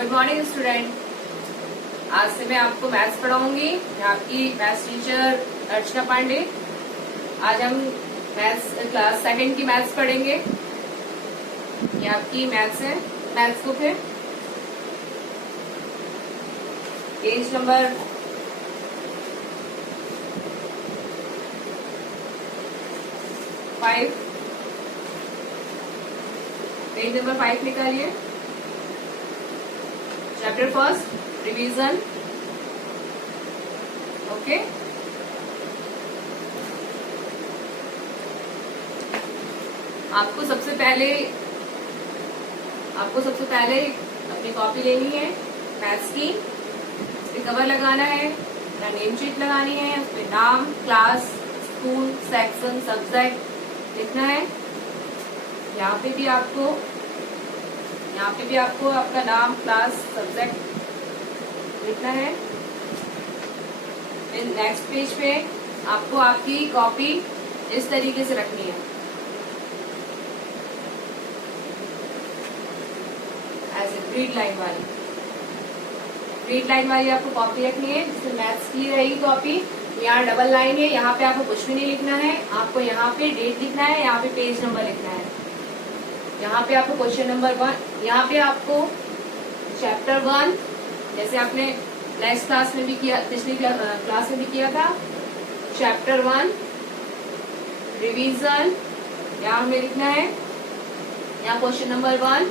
Good morning student. आज से मैं आपको मैथ्स पढ़ाऊंगी। मैं आपकी मैथ्स टीचर अर्चना पांडे। आज हम मैथ्स क्लास सेकंड की मैथ्स पढ़ेंगे। ये आपकी मैथ्स है, मैथ्स बुक है, पेज नंबर 5, पेज नंबर 5 निकालिए। Chapter first, revision. ओके, आपको सबसे पहले अपनी कॉपी लेनी है मैथ्स की। उस पर कवर लगाना है या नेम शीट लगानी है। उस पर नाम, क्लास, स्कूल, सेक्शन, सब्जेक्ट लिखना है। यहाँ पे भी आपको आपका नाम, क्लास, सब्जेक्ट लिखना है। फिर नेक्स्ट पेज पे आपको आपकी कॉपी इस तरीके से रखनी है, ऐसे ग्रीड लाइन वाली आपको कॉपी रखनी है, जिससे मैथ्स की रहेगी कॉपी। यहाँ डबल लाइन है, यहाँ पे आपको कुछ भी नहीं लिखना है। आपको यहाँ पे डेट लिखना है, यहाँ पे पेज नंबर लिखना है। यहाँ पे आपको क्वेश्चन नंबर 1, यहाँ पे आपको चैप्टर 1, जैसे आपने नेक्स्ट क्लास में भी किया, पिछली क्लास में भी किया था, चैप्टर 1 रिवीजन, यहाँ हमें लिखना है। यहाँ क्वेश्चन नंबर 1,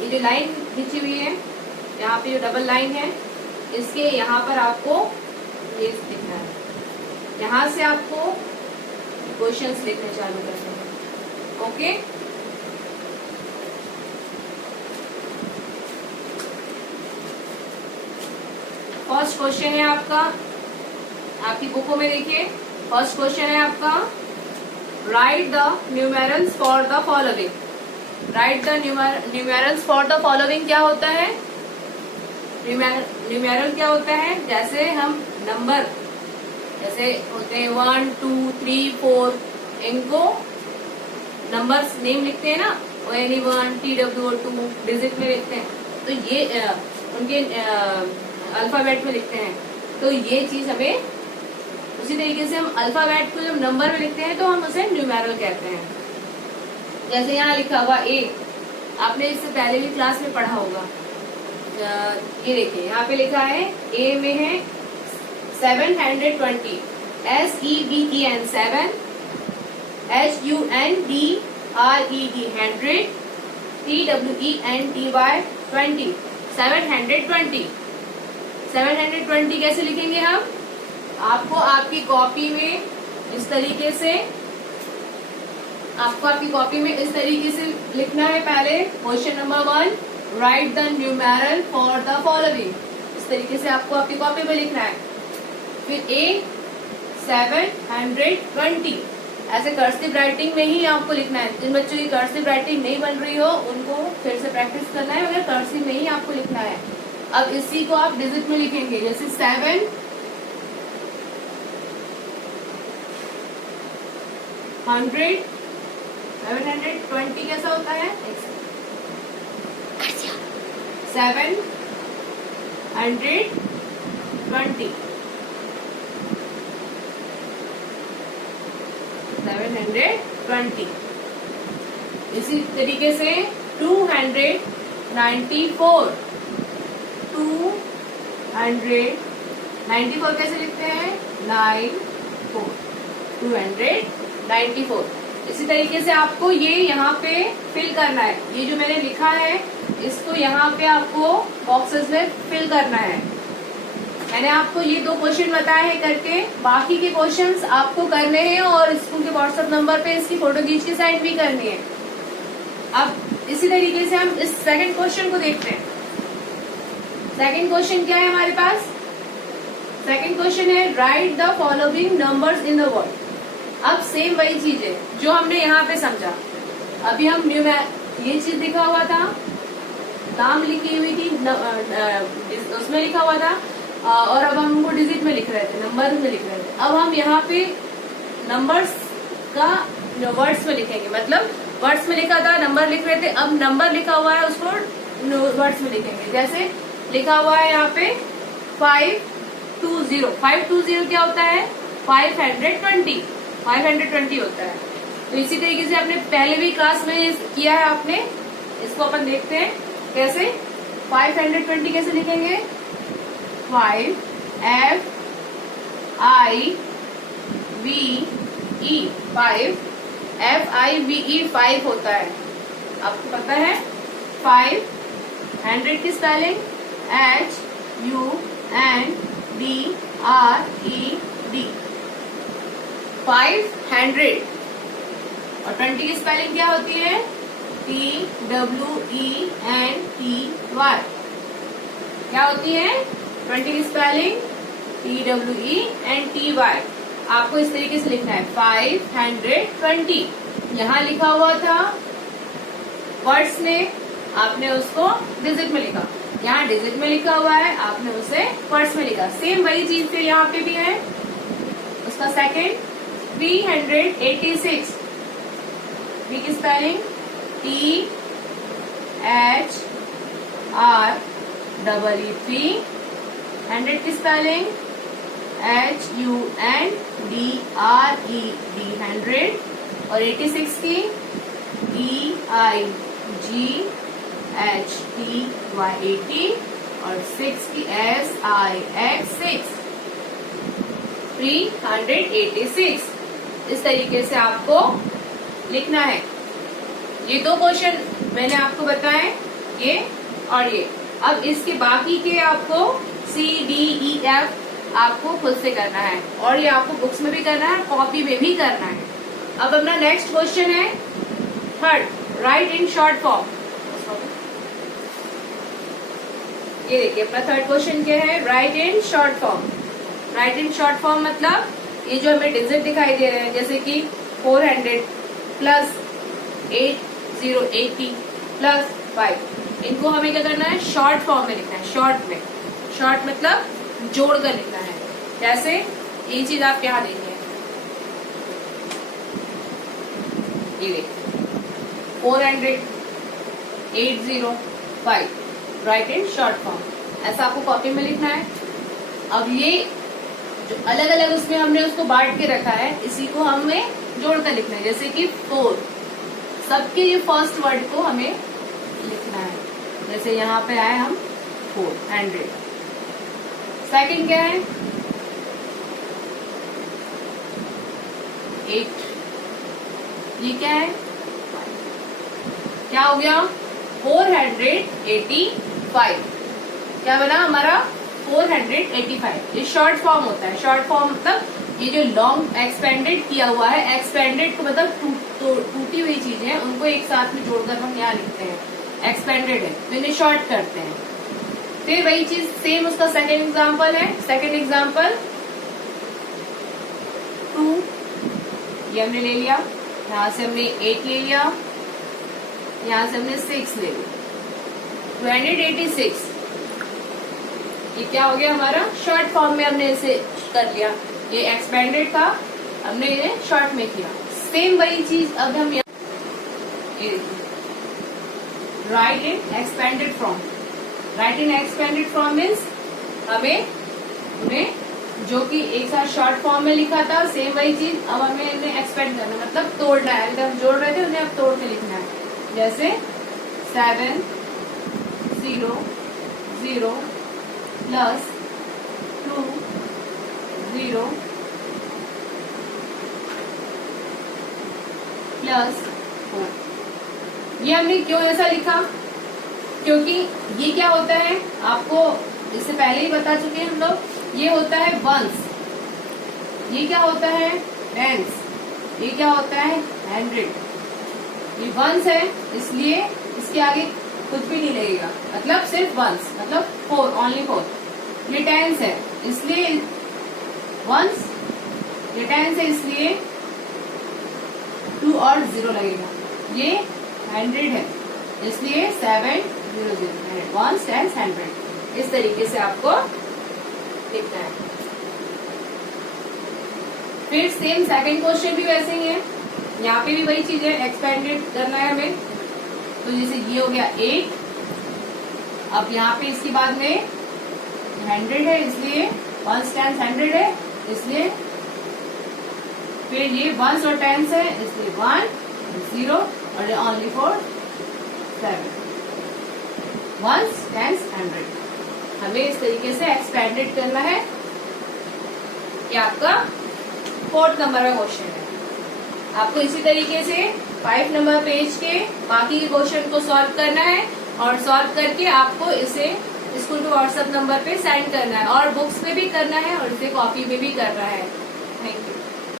ये जो लाइन खींची हुई है, यहाँ पे जो डबल लाइन है, इसके यहाँ पर आपको ये लिखना है। यहाँ से आपको क्वेश्चंस लिखने चालू करने हैं। ओके, फर्स्ट क्वेश्चन है आपका, आपकी बुकों में देखिए। फर्स्ट क्वेश्चन है आपका, right the numerals for the following. Right the numerals for the following क्या होता है? न्यूमेरल क्या होता है? जैसे हम नंबर जैसे होते हैं 1, 2, 3, 4, इनको नंबर्स नेम लिखते हैं ना, ONE1, TWO2 डिजिट में लिखते हैं, तो ये उनके अल्फाबेट में लिखते हैं। तो ये चीज हमें उसी तरीके से हम अल्फाबेट को जब नंबर में लिखते हैं तो हम उसे न्यूमेरल कहते हैं। जैसे यहाँ लिखा हुआ A, आपने इससे पहले भी क्लास में पढ़ा होगा। ये देखिए यहाँ पे लिखा है, A में है 720, SEVEN 7, HUNDRED 100, TWENTY 20, 720। 720 कैसे लिखेंगे हम? आपको आपकी कॉपी में इस तरीके से लिखना है। पहले question number 1, right the numeral for the following, इस तरीके से आपको आपकी कॉपी में लिखना है। फिर A 720, ऐसे कर्सिव राइटिंग में ही आपको लिखना है। जिन बच्चों की कर्सिव राइटिंग नहीं बन रही हो, उनको फिर से प्रैक्टिस करना है, मगर कर्सिव में ही आपको लिखना है। अब इसी को आप डिजिट में लिखेंगे, जैसे 720 कैसा होता है? 720 720। इसी तरीके से 294 294 कैसे लिखते हैं? 94 294। इसी तरीके से आपको ये यहाँ पे फिल करना है। ये जो मैंने लिखा है, इसको यहाँ पे आपको बॉक्सेस में फिल करना है। मैंने आपको ये 2 क्वेश्चन बताए हैं करके, बाकी के क्वेश्चंस आपको करने हैं और स्कूल के व्हाट्सएप नंबर पे इसकी फोटो खींच के साइड भी करनी है। अब इसी तरीके से हम इस सेकंड क्वेश्चन को देखते हैं। सेकंड क्वेश्चन क्या है हमारे पास? सेकंड क्वेश्चन है, right the following numbers in the word. अब सेम वही चीज है जो हमने यहाँ पे समझा। अभी हम ये चीज लिखा हुआ था, नाम लिखी हुई थी, उसमें लिखा हुआ था, और अब हम उनको डिजिट में लिख रहे थे, नंबर में लिख रहे थे। अब हम यहाँ पे नंबर्स का वर्ड्स में लिखेंगे, मतलब वर्ड्स में लिखा था, नंबर लिख रहे थे, अब नंबर लिखा हुआ है उसको वर्ड्स में लिखेंगे। जैसे लिखा हुआ है यहाँ पे 520। 520 क्या होता है? 520 होता है। तो इसी तरीके से आपने पहले भी क्लास में किया है आपने, इसको अपन देखते हैं कैसे। 520 कैसे लिखेंगे? 5 FIVE 5 FIVE 5 होता है। आपको पता है 500 की स्पेलिंग HUNDRED 500। और 20 की स्पेलिंग क्या होती है? TWENTY। क्या होती है 20 की स्पेलिंग? TWENTY। आपको इस तरीके से लिखना है 520। यहाँ लिखा हुआ था वर्ड्स में, आपने उसको डिजिट में लिखा। यहाँ डिजिट में लिखा हुआ है, आपने उसे वर्ड्स में लिखा। सेम वही चीज फिर यहाँ पे भी है। उसका सेकंड 386। V की स्पेलिंग THREE 100 की स्पेलिंग HUNDRED 100। और 86 की EIGHTY 80। और 6 की SIX 6 386। इस तरीके से आपको लिखना है। ये दो क्वेश्चन मैंने आपको बताए, ये और ये। अब इसके बाकी के आपको CDEF आपको खुद से करना है, और ये आपको बुक्स में भी करना है, कॉपी में भी करना है। अब अपना नेक्स्ट क्वेश्चन है third, right in short form. ये देखिए अपना थर्ड क्वेश्चन क्या है? Right in short form. Right in short form मतलब ये जो हमें डिजिट दिखाई दे रहे हैं, जैसे कि 400 प्लस 80 प्लस 5, इनको हमें क्या करना है? शॉर्ट फॉर्म में लिखना है। शॉर्ट में, शॉर्ट मतलब जोड़ कर लिखना है। जैसे ये चीज आप यहाँ देखिए, ये देखिए 400 805 राइट इन शॉर्ट फॉर्म, ऐसा आपको कॉपी में लिखना है। अब ये जो अलग अलग उसमें हमने उसको बांट के रखा है, इसी को हमें जोड़कर लिखना है। जैसे कि 4, सबके ये फर्स्ट वर्ड को हमें लिखना है। जैसे यहाँ पे आए हम 400। सेकंड क्या है? 8। ये क्या है? क्या हो गया? 485। क्या बना हमारा? 485। ये शॉर्ट फॉर्म होता है। शॉर्ट फॉर्म मतलब ये जो लॉन्ग एक्सपेंडेड किया हुआ है, एक्सपेंडेड को मतलब टूटी हुई चीजें हैं, उनको एक साथ में जोड़कर हम यहाँ लिखते हैं। एक्सपेंडेड है तो इन्हें शॉर्ट करते हैं। फिर वही चीज सेम उसका सेकेंड एग्जाम्पल है। सेकेंड एग्जाम्पल 2, ये हमने ले लिया, यहाँ से हमने 8 ले लिया, यहाँ से हमने 6 ले लिया, 286। ये क्या हो गया हमारा? शॉर्ट फॉर्म में हमने इसे कर लिया। ये एक्सपेंडेड था, हमने इन्हें शॉर्ट में किया। सेम वही चीज अब हम राइट इन एक्सपेंडेड फॉर्म। राइट इन एक्सपेंडेड फॉर्म मीन्स हमें उन्हें जो कि एक साथ शॉर्ट फॉर्म में लिखा था, सेम वही चीज अब हमें इन्हें एक्सपेंड करना, मतलब तोड़ना है। अगर हम जोड़ रहे थे उन्हें अब तोड़ के लिखना है। जैसे 7 0 0 प्लस 2 0 प्लस 4। ये हमने क्यों ऐसा लिखा? क्योंकि ये क्या होता है आपको इससे पहले ही बता चुके हैं हम लोग। ये होता है वंस, ये क्या होता है? टेंस, ये क्या होता है? 100। ये वंस है इसलिए इसके आगे कुछ भी नहीं लगेगा, मतलब सिर्फ वंस, मतलब 4, ओनली 4। ये टेंस है इसलिए वंस, ये टेंस है इसलिए 2 और 0 लगेगा। ये 100 है इसलिए 7 0 0 1 10 100। इस तरीके से आपको लिखना है। फिर सेम सेकंड क्वेश्चन भी वैसे ही है, यहाँ पे भी वही चीज है, एक्सपेंडेड करना है हमें। तो जैसे ये हो गया 8, अब यहाँ पे इसके बाद में 100 है, इसलिए 1 टाइम्स 100 है, इसलिए फिर ये 1 और 10 है, इसलिए 1 0 और ओनली फॉर 7 1 10 100। हमें इस तरीके से एक्सपेंडेड करना है। ये आपका 4th नंबर का क्वेश्चन है। आपको इसी तरीके से 5 नंबर पेज के बाकी के क्वेश्चन को सॉल्व करना है और सॉल्व करके आपको इसे स्कूल के व्हाट्सएप नंबर पे सेंड करना है और बुक्स में भी करना है और इसे कॉपी में भी करना है।